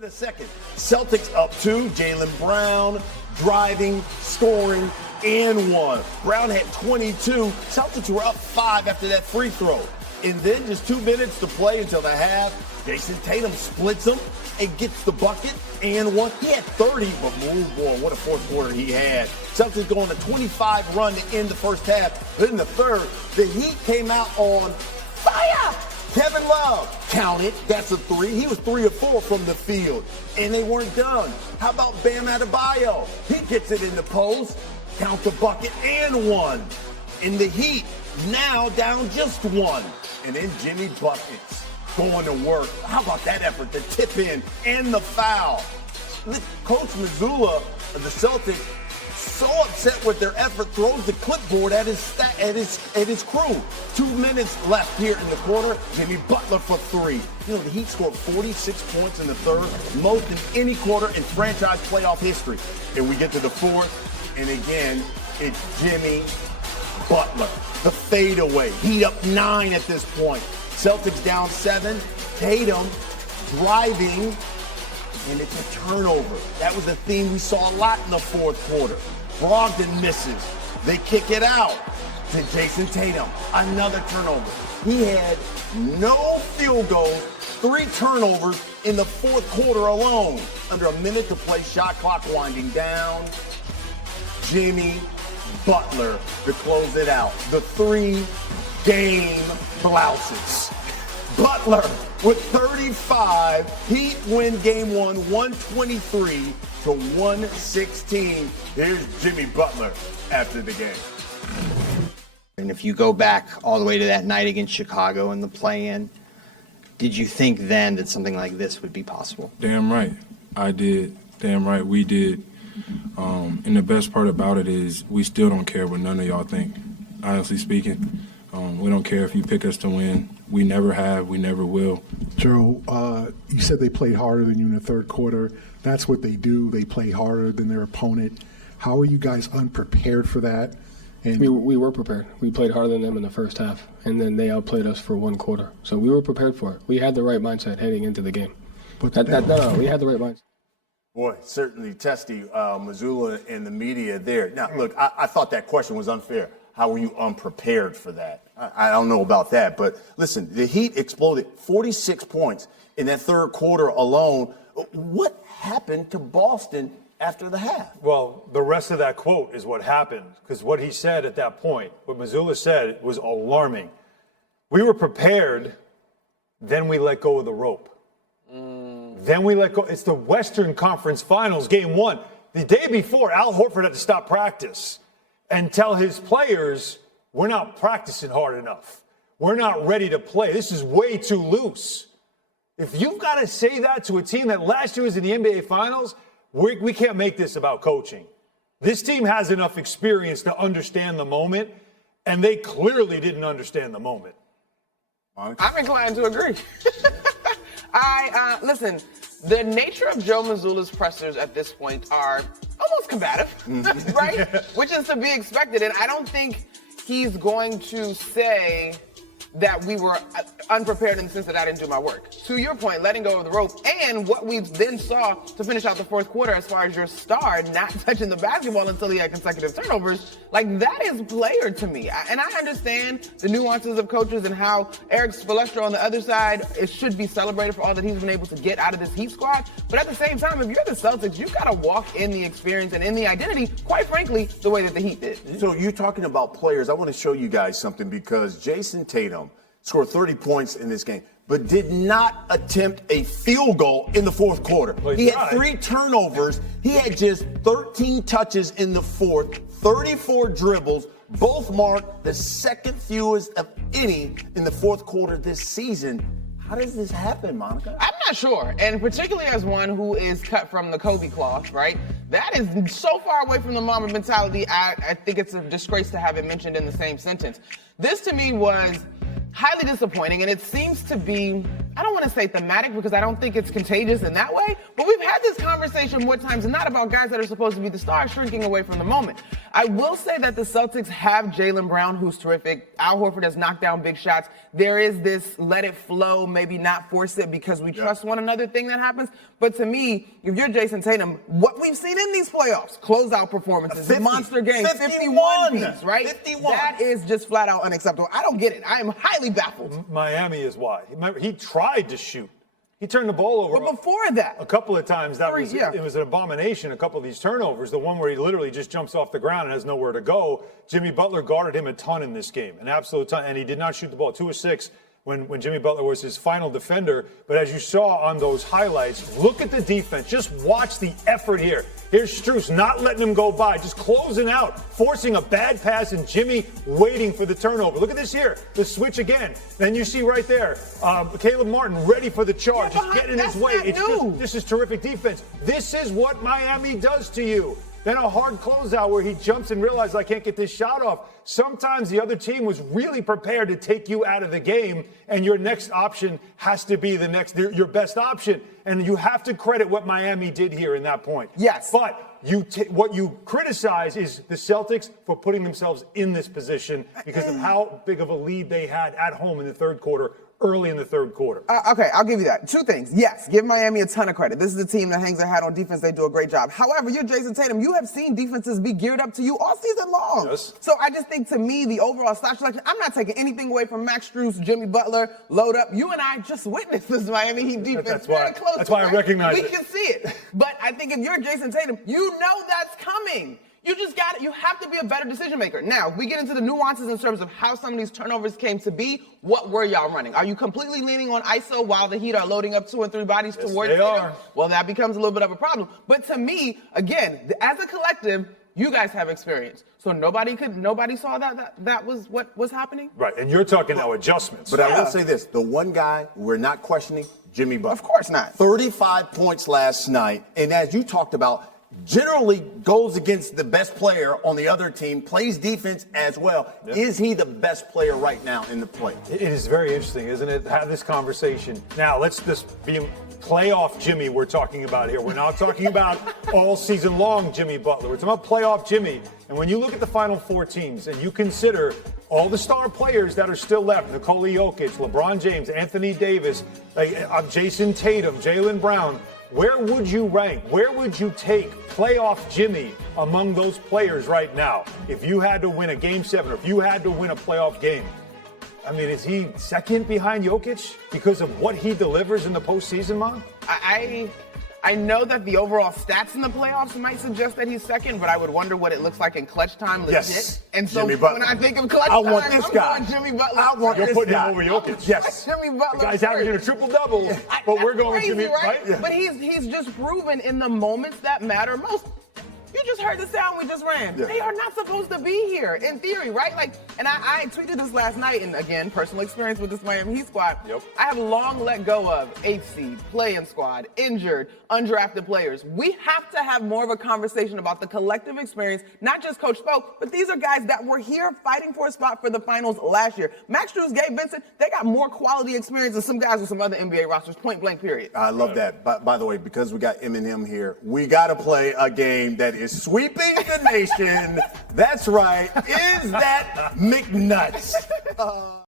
The second, Celtics up 2, Jaylen Brown driving, scoring, and 1. Brown had 22. Celtics were up 5 after that free throw. And then just 2 minutes to play until the half. Jason Tatum splits them and gets the bucket and 1. He had 30, but boy, what a fourth quarter he had. Celtics go on a 25 run to end the first half. But in the third, the Heat came out on fire. Kevin Love counted. That's a 3. He was 3 of 4 from the field, and they weren't done. How about Bam Adebayo? He gets it in the post, count the bucket and 1. In the Heat, now down just 1. And then Jimmy buckets going to work. How about that effort, the tip in and the foul? Coach Mazzulla of the Celtics, so upset with their effort, throws the clipboard at his crew. 2 minutes left here in the quarter. Jimmy Butler for 3. You know, the Heat scored 46 points in the third, most in any quarter in franchise playoff history. And we get to the fourth, and again, it's Jimmy Butler. The fadeaway. Heat up 9 at this point. Celtics down 7. Tatum driving, and it's a turnover. That was a theme we saw a lot in the fourth quarter. Brogdon misses. They kick it out to Jason Tatum. Another turnover. He had no field goals, 3 turnovers in the fourth quarter alone. Under a minute to play, shot clock winding down. Jimmy Butler to close it out. The 3-game blouses. Butler with 35. Heat win game 1, 123 to 116. Here's Jimmy Butler after the game. And if you go back all the way to that night against Chicago in the play-in, did you think then that something like this would be possible? Damn right. I did. Damn right we did. And the best part about it is we still don't care what none of y'all think, honestly speaking. We don't care if you pick us to win. We never have. We never will. Joe, you said they played harder than you in the third quarter. That's what they do. They play harder than their opponent. How are you guys unprepared for that? And we were prepared. We played harder than them in the first half, and then they outplayed us for 1 quarter. So we were prepared for it. We had the right mindset heading into the game. But No, we had the right mindset. Boy, certainly testy, Mazzulla and the media there. Now, look, I thought that question was unfair. How were you unprepared for that? I don't know about that, but listen, the Heat exploded 46 points in that third quarter alone. What happened to Boston after the half? Well, the rest of that quote is what happened, because what he said at that point, what Mazzulla said, was alarming. We were prepared, then we let go of the rope. Then we let go. It's the Western Conference Finals, game 1. The day before, Al Horford had to stop practice and tell his players, we're not practicing hard enough. We're not ready to play. This is way too loose. If you've got to say that to a team that last year was in the NBA Finals, we can't make this about coaching. This team has enough experience to understand the moment, and they clearly didn't understand the moment. I'm inclined to agree. Listen, the nature of Joe Mazzulla's pressers at this point are almost combative, right? Which is to be expected. And I don't think he's going to say that we were unprepared in the sense that I didn't do my work. To your point, letting go of the rope, and what we then saw to finish out the fourth quarter as far as your star not touching the basketball until he had consecutive turnovers, like that is player to me. And I understand the nuances of coaches and how Eric Spoelstra on the other side, it should be celebrated for all that he's been able to get out of this Heat squad. But at the same time, if you're the Celtics, you've got to walk in the experience and in the identity, quite frankly, the way that the Heat did. So you're talking about players. I want to show you guys something, because Jason Tatum scored 30 points in this game, but did not attempt a field goal in the fourth quarter. He had 3 turnovers. He had just 13 touches in the fourth, 34 dribbles, both marked the second fewest of any in the fourth quarter this season. How does this happen, Monica? I'm not sure, and particularly as one who is cut from the Kobe cloth, right? That is so far away from the Mamba mentality, I think it's a disgrace to have it mentioned in the same sentence. This to me was highly disappointing, and it seems to be, I don't want to say thematic because I don't think it's contagious in that way, but we've had this conversation more times than not about guys that are supposed to be the stars shrinking away from the moment. I will say that the Celtics have Jaylen Brown, who's terrific. Al Horford has knocked down big shots. There is this let it flow, maybe not force it because we trust one another thing that happens. But to me, if you're Jason Tatum, what we've seen in these playoffs, closeout performances, 50, monster games, 51 piece, right? 51. That is just flat out unacceptable. I don't get it. I am highly baffled. Miami is why. Remember, he tried to shoot. He turned the ball over. But before that, a couple of times, it was an abomination. A couple of these turnovers. The one where he literally just jumps off the ground and has nowhere to go. Jimmy Butler guarded him a ton in this game, an absolute ton, and he did not shoot the ball. 2 of 6 when Jimmy Butler was his final defender. But as you saw on those highlights, look at the defense. Just watch the effort here. Here's Strus not letting him go by, just closing out, forcing a bad pass, and Jimmy waiting for the turnover. Look at this here, the switch again. Then you see right there, Caleb Martin ready for the charge, just getting in his way. This is terrific defense. This is what Miami does to you. Then a hard closeout where he jumps and realizes I can't get this shot off. Sometimes the other team was really prepared to take you out of the game, and your next option has to be your best option. And you have to credit what Miami did here in that point. Yes. But what you criticize is the Celtics for putting themselves in this position because of how big of a lead they had at home in the third quarter. Early in the third quarter. Okay, I'll give you that. 2 things. Yes, give Miami a ton of credit. This is a team that hangs their hat on defense. They do a great job. However, you're Jason Tatum. You have seen defenses be geared up to you all season long. Yes. So I just think, to me, the overall stock selection, I'm not taking anything away from Max Strus, Jimmy Butler, load up. You and I just witnessed this Miami Heat defense very close. That's why I recognize it. We can see it. But I think if you're Jason Tatum, you know that's coming. You have to be a better decision maker. Now, if we get into the nuances in terms of how some of these turnovers came to be, what were y'all running? Are you completely leaning on ISO while the Heat are loading up 2 and 3 bodies towards Tatum? Well, that becomes a little bit of a problem. But to me, again, as a collective, you guys have experience. So nobody saw that was what was happening? Right, and you're talking now adjustments. But I will say this, the one guy we're not questioning, Jimmy Butler. Of course not. 35 points last night, and as you talked about, generally goes against the best player on the other team, plays defense as well. Yep. Is he the best player right now in the play? It is very interesting, isn't it? Have this conversation. Now, let's just be playoff Jimmy we're talking about here. We're not talking about all season long Jimmy Butler. We're talking about playoff Jimmy. And when you look at the final 4 teams and you consider all the star players that are still left, Nikola Jokic, LeBron James, Anthony Davis, Jason Tatum, Jaylen Brown, where would you rank? Where would you take playoff Jimmy among those players right now? If you had to win a game 7 or if you had to win a playoff game, I mean, is he second behind Jokic because of what he delivers in the postseason, Mom? I know that the overall stats in the playoffs might suggest that he's second, but I would wonder what it looks like in clutch time legit. Yes. And so Jimmy Butler. when I think of clutch I time, want this I'm guy. going Jimmy Butler. I want You're this putting guy. him over Jokic. Yes. Jimmy Butler. The guy's averaging a triple-double, but we're going crazy, Jimmy, right? Yeah. But he's just proven in the moments that matter most. You just heard the sound we just ran. Yeah. They are not supposed to be here, in theory, right? And I tweeted this last night, and again, personal experience with this Miami Heat squad. Yep. I have long let go of 8th seed, play-in squad, injured, undrafted players. We have to have more of a conversation about the collective experience, not just Coach Spo, but these are guys that were here fighting for a spot for the finals last year. Max Strus, Gabe Vincent, they got more quality experience than some guys with some other NBA rosters, point blank period. I love that. By the way, because we got Eminem here, we got to play a game that is sweeping the nation. That's right. Is that McNuts?